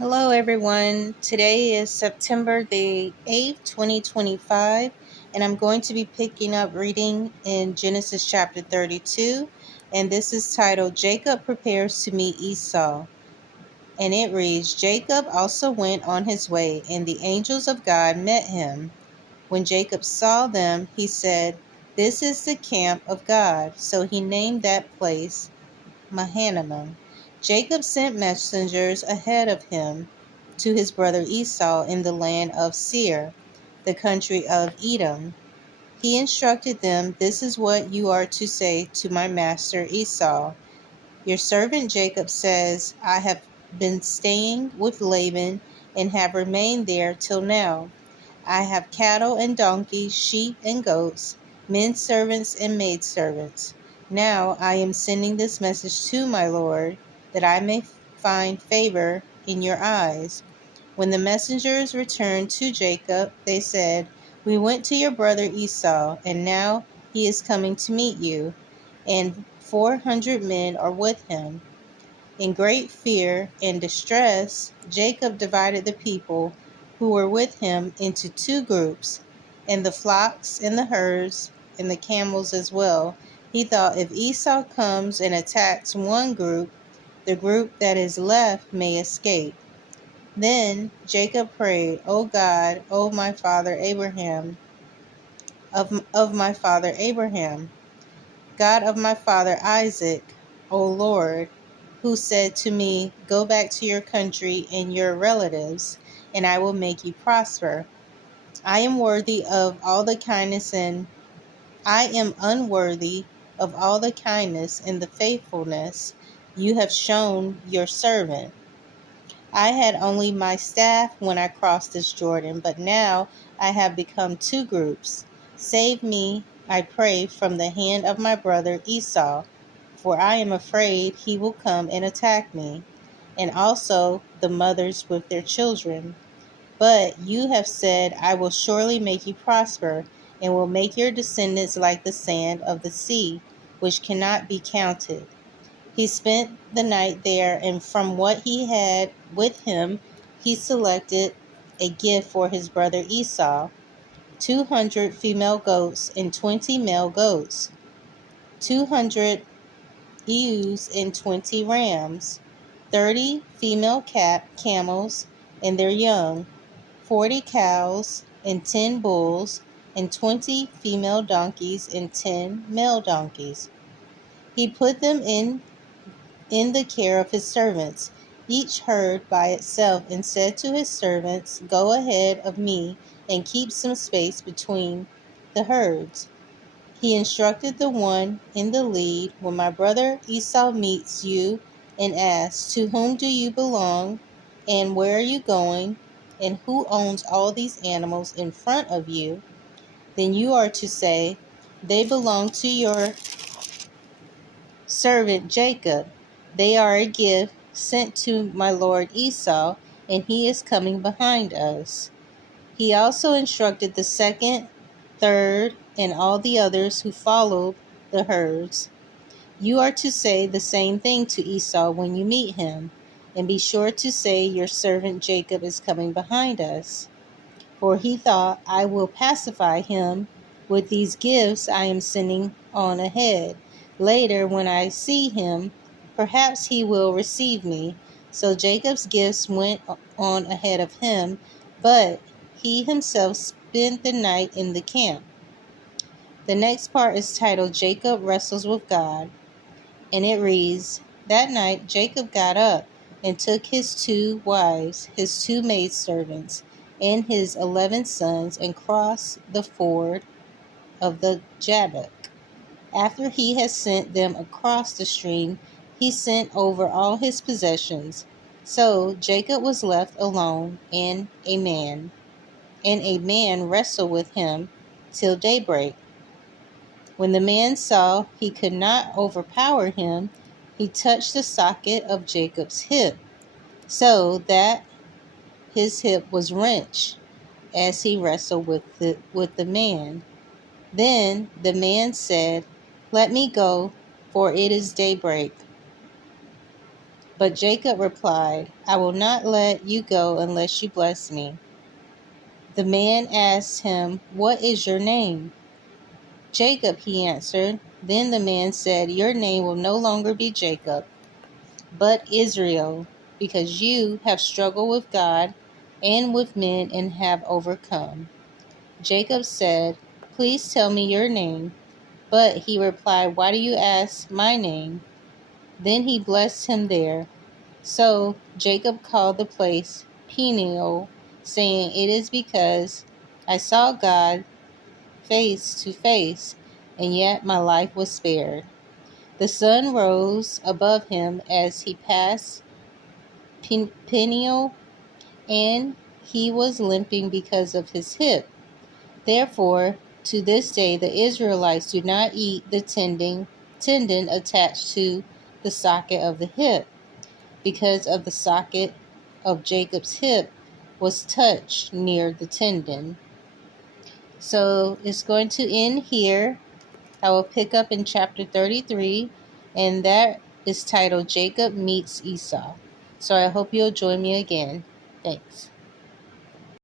Hello, everyone. Today is September the 8th, 2025, and I'm going to be picking up reading in Genesis chapter 32, and this is titled Jacob Prepares to Meet Esau. And it reads, Jacob also went on his way, and the angels of God met him. When Jacob saw them, he said, This is the camp of God. So he named that place Mahanaim. Jacob sent messengers ahead of him to his brother Esau in the land of Seir, the country of Edom. He instructed them, This is what you are to say to my master Esau. Your servant Jacob says, I have been staying with Laban and have remained there till now. I have cattle and donkeys, sheep and goats, men servants and maidservants. Now I am sending this message to my Lord, that I may find favor in your eyes. When the messengers returned to Jacob, they said, We went to your brother Esau, and now he is coming to meet you, and 400 men are with him. In great fear and distress, Jacob divided the people who were with him into two groups, and the flocks and the herds and the camels as well. He thought, if Esau comes and attacks one group, the group that is left may escape. Then Jacob prayed, O God, O my father Abraham, of my father Abraham, God of my father Isaac, O Lord, who said to me, Go back to your country and your relatives, and I will make you prosper. I am worthy of all the kindness and I am unworthy of all the kindness and the faithfulness you have shown your servant. I had only my staff when I crossed this Jordan, but now I have become two groups. Save me, I pray, from the hand of my brother Esau, for I am afraid he will come and attack me, and also the mothers with their children. But you have said, I will surely make you prosper, and will make your descendants like the sand of the sea, which cannot be counted. He spent the night there, and from what he had with him, he selected a gift for his brother Esau 200 female goats and 20 male goats, 200 ewes and 20 rams, 30 female camels and their young, 40 cows and 10 bulls, and 20 female donkeys and 10 male donkeys. He put them in the care of his servants, each herd by itself, and said to his servants, Go ahead of me and keep some space between the herds. He instructed the one in the lead, When my brother Esau meets you and asks, To whom do you belong, and where are you going, and who owns all these animals in front of you, then you are to say, They belong to your servant Jacob. They are a gift sent to my lord Esau, and he is coming behind us. He also instructed the second, third, and all the others who followed the herds. You are to say the same thing to Esau when you meet him, and be sure to say, Your servant Jacob is coming behind us. For he thought, I will pacify him with these gifts I am sending on ahead. Later, when I see him, perhaps he will receive me. So Jacob's gifts went on ahead of him, but he himself spent the night in the camp. The next part is titled Jacob Wrestles with God, and it reads, That night Jacob got up and took his 2 wives, his 2 maidservants, and his 11 sons, and crossed the ford of the Jabbok. After he had sent them across the stream, he sent over all his possessions. So Jacob was left alone, and a man wrestled with him till daybreak. When the man saw he could not overpower him, he touched the socket of Jacob's hip, so that his hip was wrenched as he wrestled with the man. Then the man said, Let me go, for it is daybreak. But Jacob replied, I will not let you go unless you bless me. The man asked him, What is your name? Jacob, he answered. Then the man said, Your name will no longer be Jacob, but Israel, because you have struggled with God and with men and have overcome. Jacob said, Please tell me your name. But he replied, Why do you ask my name? Then he blessed him there. So Jacob called the place Peniel, saying, It is because I saw God face to face, and yet my life was spared. The sun rose above him as he passed Peniel, and he was limping because of his hip. Therefore, to this day, the Israelites do not eat the tendon attached to the socket of the hip, because of the socket of Jacob's hip was touched near the tendon. So it's going to end here. I will pick up in chapter 33, and that is titled Jacob Meets Esau. So I hope you'll join me again. Thanks.